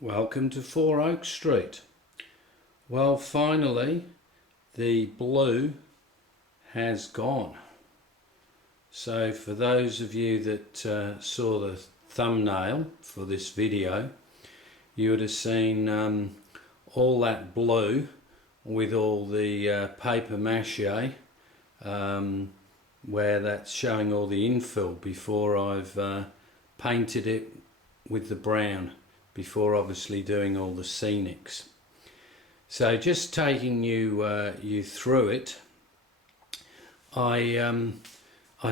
Welcome to 4 Oak Street. Well, finally the blue has gone. So for those of you that saw the thumbnail for this video, you would have seen all that blue with all the paper mache where that's showing all the infill before I've painted it with the brown, before obviously doing all the scenics. So just taking you through it, I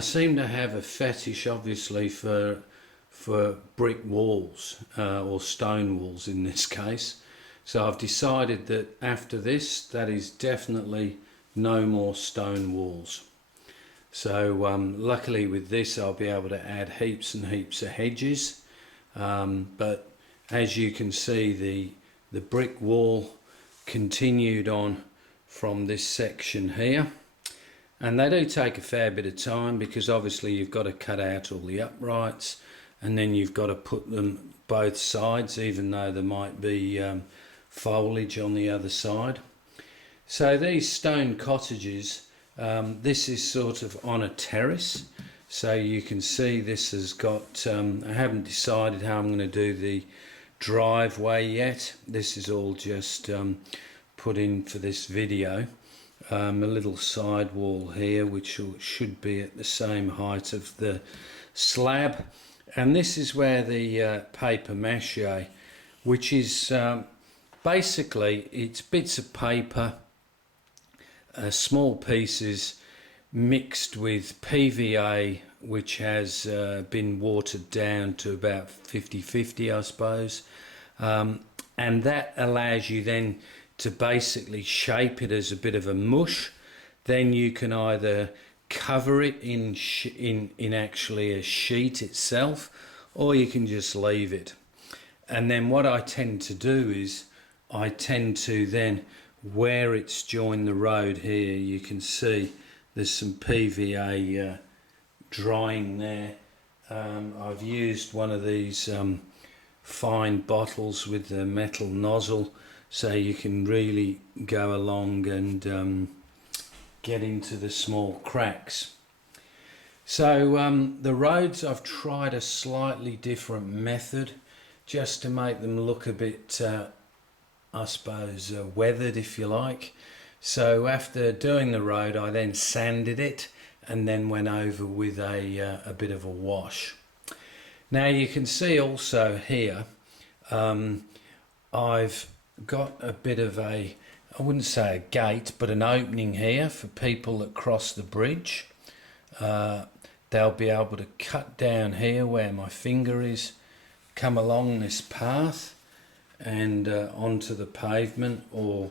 seem to have a fetish obviously for brick walls or stone walls in this case. So I've decided that after this, that is definitely no more stone walls. So luckily with this I'll be able to add heaps and heaps of hedges, but as you can see, the brick wall continued on from this section here, and they do take a fair bit of time because obviously you've got to cut out all the uprights and then you've got to put them both sides, even though there might be foliage on the other side. So these stone cottages, this is sort of on a terrace, so you can see this has got I haven't decided how I'm going to do the driveway yet. This is all just put in for this video. A little side wall here which should be at the same height of the slab, and this is where the paper mache, which is basically it's bits of paper, small pieces mixed with PVA, which has been watered down to about 50-50 I suppose, and that allows you then to basically shape it as a bit of a mush. Then you can either cover it in actually a sheet itself, or you can just leave it. And then what I tend to do is I tend to then, where it's joined the road here, you can see there's some PVA drying there. I've used one of these fine bottles with the metal nozzle, so you can really go along and get into the small cracks. So the roads, I've tried a slightly different method just to make them look a bit I suppose weathered, if you like. So after doing the road, I then sanded it and then went over with a bit of a wash. Now you can see also here I've got a bit of a, I wouldn't say a gate, but an opening here for people that cross the bridge. They'll be able to cut down here where my finger is, come along this path and onto the pavement, or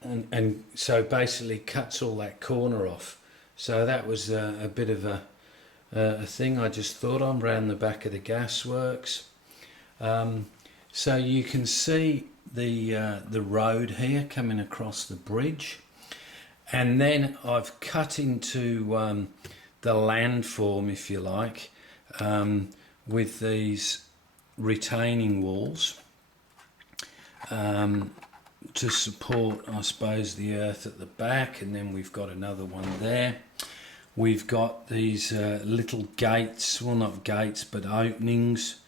and so basically cuts all that corner off. So that was a bit of a thing I just thought on round the back of the gasworks. So you can see the road here coming across the bridge, and then I've cut into the landform, if you like, with these retaining walls to support, I suppose, the earth at the back, and then we've got another one there. We've got these little gates, well not gates but openings.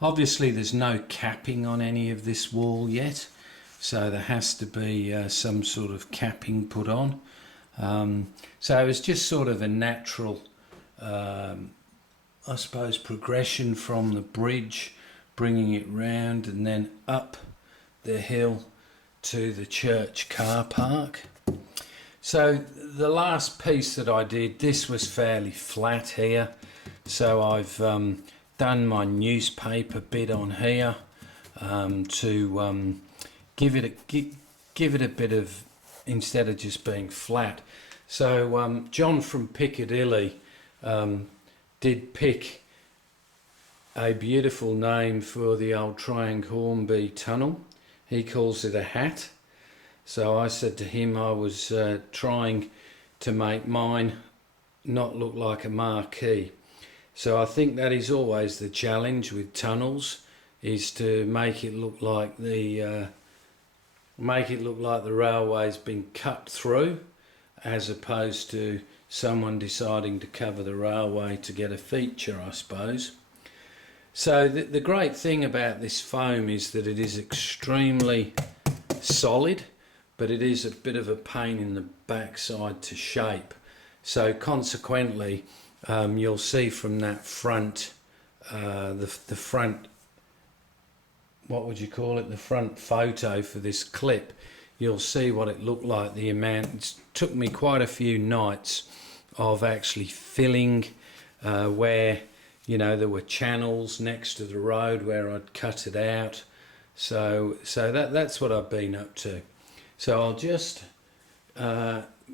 Obviously there's no capping on any of this wall yet, so there has to be some sort of capping put on. So it's just sort of a natural I suppose progression from the bridge, bringing it round and then up the hill to the church car park. So the last piece that I did, this was fairly flat here, so I've done my newspaper bit on here to give it a bit of, instead of just being flat. So John from Piccadilly did pick a beautiful name for the old Triangle Hornby tunnel. He calls it a hat. So I said to him I was trying to make mine not look like a marquee. So I think that is always the challenge with tunnels, is to make it look like the railway's been cut through, as opposed to someone deciding to cover the railway to get a feature, I suppose. So the great thing about this foam is that it is extremely solid, but it is a bit of a pain in the backside to shape. So consequently, you'll see from that front, the front, what would you call it, the front photo for this clip, you'll see what it looked like. The amount, it took me quite a few nights of actually filling where, you know, there were channels next to the road where I'd cut it out. So that's what I've been up to. So I'll just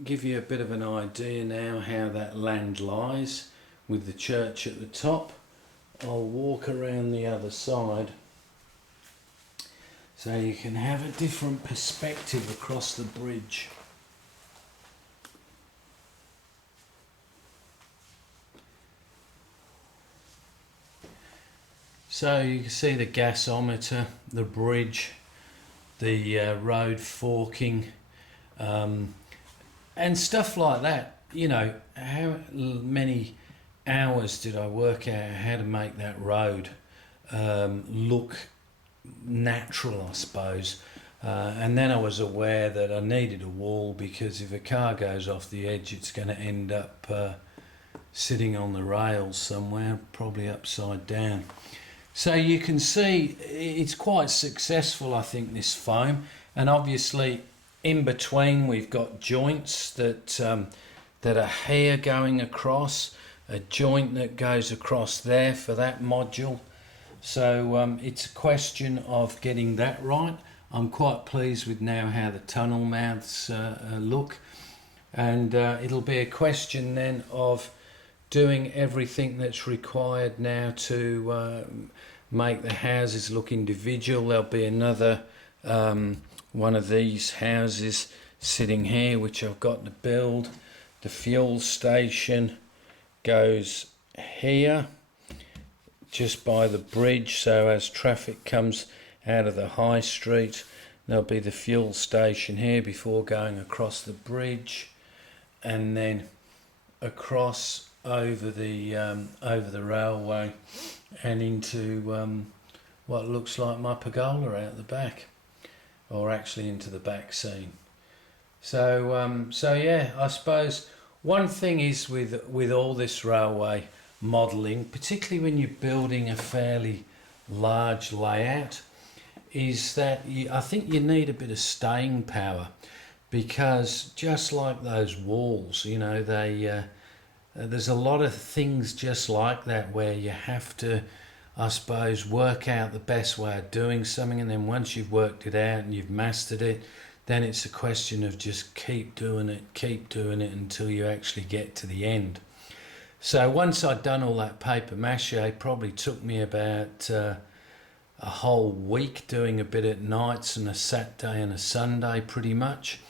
give you a bit of an idea now how that land lies with the church at the top. I'll walk around the other side so you can have a different perspective across the bridge. So you can see the gasometer, the bridge, the road forking, and stuff like that. You know, how many hours did I work out how to make that road look natural, I suppose. And then I was aware that I needed a wall, because if a car goes off the edge, it's going to end up sitting on the rails somewhere, probably upside down. So you can see it's quite successful, I think, this foam. And obviously in between we've got joints that are here going across, a joint that goes across there for that module. So it's a question of getting that right. I'm quite pleased with now how the tunnel mouths look. And it'll be a question then of doing everything that's required now to make the houses look individual. There'll be another one of these houses sitting here, which I've got to build. The fuel station goes here, just by the bridge, so as traffic comes out of the high street, there'll be the fuel station here before going across the bridge, and then across over the railway and into what looks like my pergola out the back, or actually into the back scene. So yeah, I suppose one thing is with all this railway modelling, particularly when you're building a fairly large layout, is that I think you need a bit of staying power, because just like those walls, you know, they there's a lot of things just like that where you have to, I suppose, work out the best way of doing something, and then once you've worked it out and you've mastered it, then it's a question of just keep doing it until you actually get to the end. So once I'd done all that paper mache, it probably took me about a whole week, doing a bit at nights and a Saturday and a Sunday pretty much.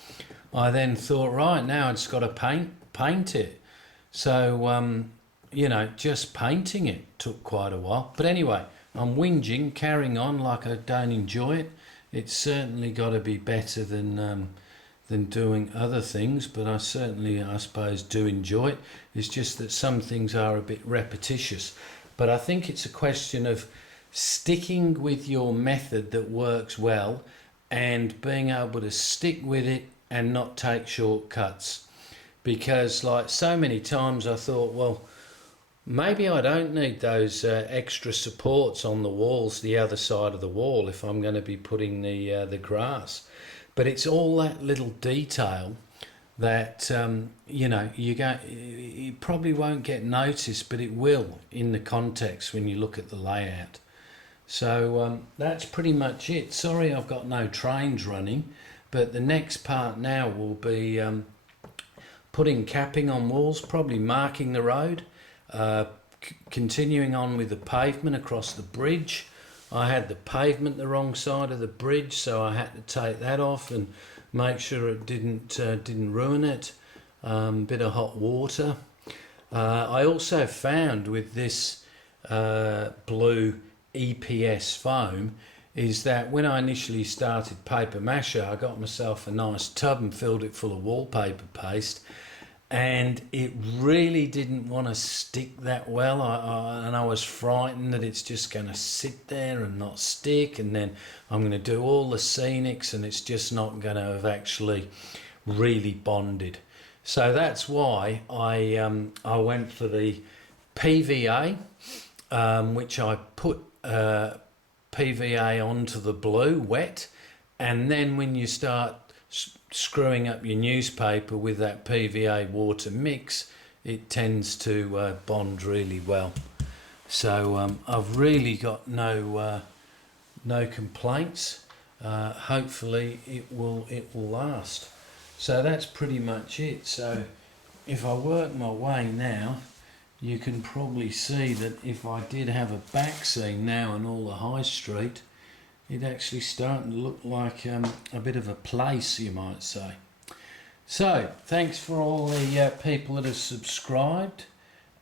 I then thought, right, now it's got to paint it. So, you know, just painting it took quite a while. But anyway, I'm whinging, carrying on like I don't enjoy it. It's certainly got to be better than doing other things, but I certainly, I suppose, do enjoy it. It's just that some things are a bit repetitious. But I think it's a question of sticking with your method that works well and being able to stick with it and not take shortcuts. Because like so many times I thought, well, maybe I don't need those extra supports on the walls, the other side of the wall, if I'm going to be putting the grass. But it's all that little detail that, you know, it probably won't get noticed, but it will in the context when you look at the layout. So that's pretty much it. Sorry I've got no trains running, but the next part now will be putting capping on walls, probably marking the road, continuing on with the pavement across the bridge. I had the pavement the wrong side of the bridge, so I had to take that off and make sure it didn't ruin it. Bit of hot water. I also found with this blue EPS foam is that when I initially started Paper Masher, I got myself a nice tub and filled it full of wallpaper paste, and it really didn't want to stick that well. And I was frightened that it's just going to sit there and not stick, and then I'm going to do all the scenics and it's just not going to have actually really bonded. So that's why I went for the PVA, which I put PVA onto the blue wet, and then when you start screwing up your newspaper with that PVA water mix, it tends to bond really well. So I've really got no complaints. Hopefully it will last. So that's pretty much it. So if I work my way now, you can probably see that if I did have a back scene now on all the high street, it's actually starting to look like a bit of a place, you might say. So thanks for all the people that have subscribed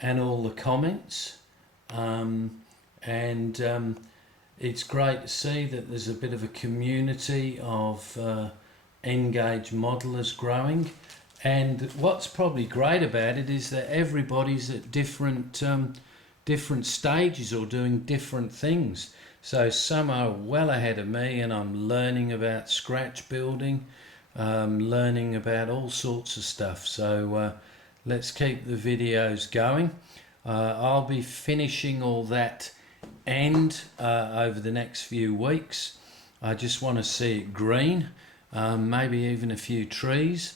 and all the comments. It's great to see that there's a bit of a community of N-Gage modelers growing. And what's probably great about it is that everybody's at different stages or doing different things. So some are well ahead of me, and I'm learning about scratch building, learning about all sorts of stuff. So let's keep the videos going. I'll be finishing all that end over the next few weeks. I just want to see it green, maybe even a few trees.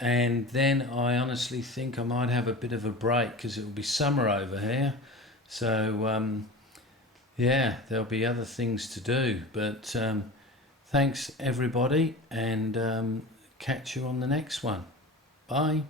And then I honestly think I might have a bit of a break because it will be summer over here. So yeah, there'll be other things to do. But thanks everybody, and catch you on the next one. Bye.